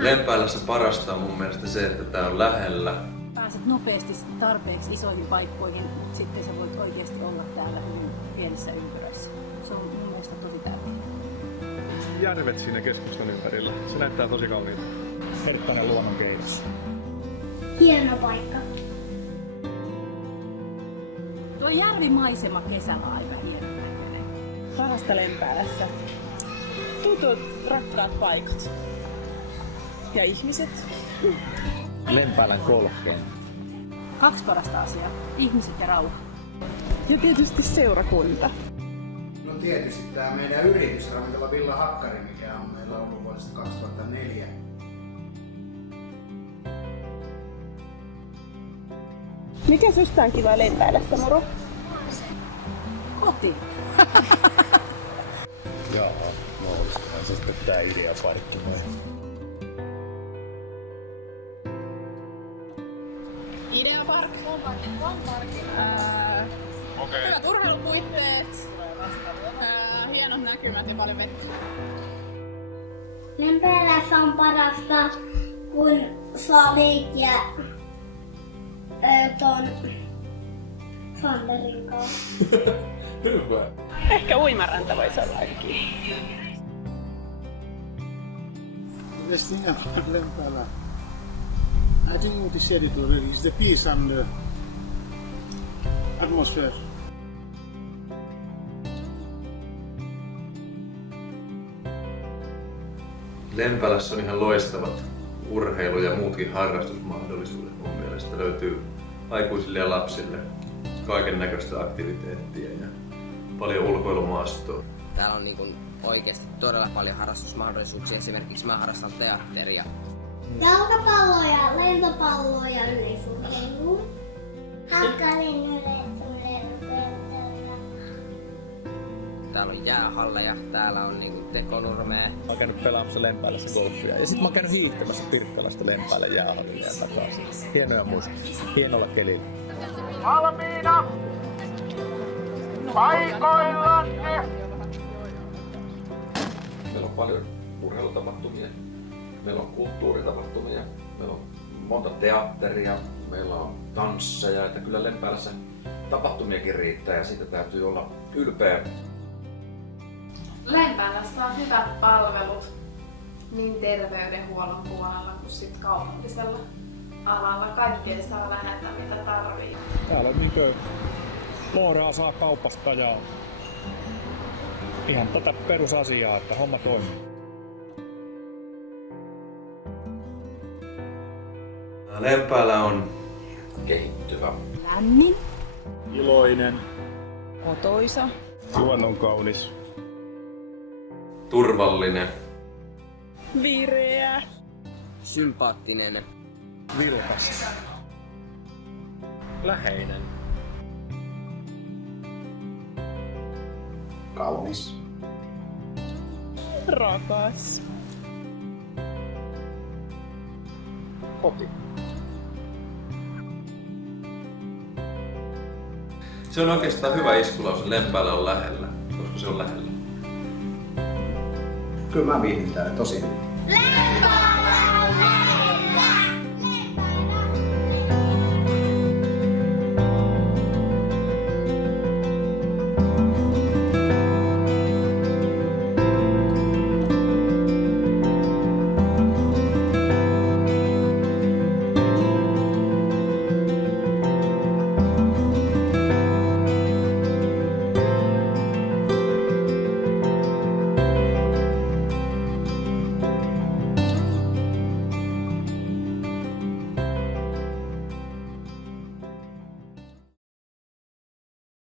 Lempäälässä parasta on mun mielestä se, että tää on lähellä. Pääset nopeasti tarpeeksi isoihin paikkoihin, mutta sitten sä voit oikeasti olla täällä hyvin pienissä ympyröissä. Se on mun mielestä tosi tärkeää. Järvet siinä keskustan ympärillä. Se näyttää tosi kauniilta. Herttainen luonnonkeitos. Hieno paikka. Tuo järvimaisema kesällä on aika hieno näköinen. Parasta Lempäälässä. Tutut, rakkaat paikat. Ja ihmiset. Lempäälän kolkeen. 2 parasta asiaa. Ihmiset ja rauha. Ja tietysti seurakunta. No tietysti tämä meidän yritys, ravintola Villa Hakkari, mikä on meillä ollut vuodesta 2004. Mikä susta on kiva Lempäälässä, moro? Koti. Jaa, mahdollistetaan se sitten tää ideaparkki noin. Ideapark. Hyvät urheilupuitteet. Hienot näkymät ja paljon vettä. Lempäälässä on parasta, kun saa leikkiä ton Sanderin kanssa. Hyvä. Ehkä uimaranta voisi olla ainakin. Best thing about Lempäällä, I think what you said it already, is the peace and the atmosphere. Lempäälässä on ihan loistavat urheilu- ja muutkin harrastusmahdollisuudet mun mielestä. Löytyy aikuisille ja lapsille kaiken näköistä aktiviteettia ja paljon ulkoilumaastoa. Täällä on niin oikeasti todella paljon harrastusmahdollisuuksia. Esimerkiksi mä harrastan teatteria. Jalkapalloja, lentopalloja, yleisurheiluun. Hakkarin yleisurheilukentällä. Täällä on jäähalleja, täällä on tekonurmea. Mä oon käynyt pelaamassa Lempäälässä golfia ja sit mä oon käynyt hiihtämässä Pirkkalasta Lempäälä jäähallille ja takaisin. Hienoja muistia. Hienolla kelillä. Valmiina! Paikoillanne! Meillä on paljon urheilutapahtumia, meillä on kulttuuritapahtumia, meillä on monta teatteria, meillä on tansseja, että kyllä Lempäälässä tapahtumiakin riittää ja siitä täytyy olla ylpeä. Lempäälässä on hyvät palvelut niin terveydenhuollon puolella kuin sit kaupallisella alalla. Kaikkea saa läheltä mitä tarvii. Täällä on niinkö luodaan saa kaupasta ja ihan tätä perusasiaa, että homma toimii. Lempäälä on Kehittyvä. Lämmin. Iloinen. Otoisa. Luonnonkaunis. turvallinen. Vireä. Sympaattinen. Vilkas. Läheinen. Kaunis. Rakas. Koti. Se on oikeastaan hyvä iskulause, Lempäällä on lähellä, koska se on lähellä. Kyllä mä viihdyn täällä tosi hyvin.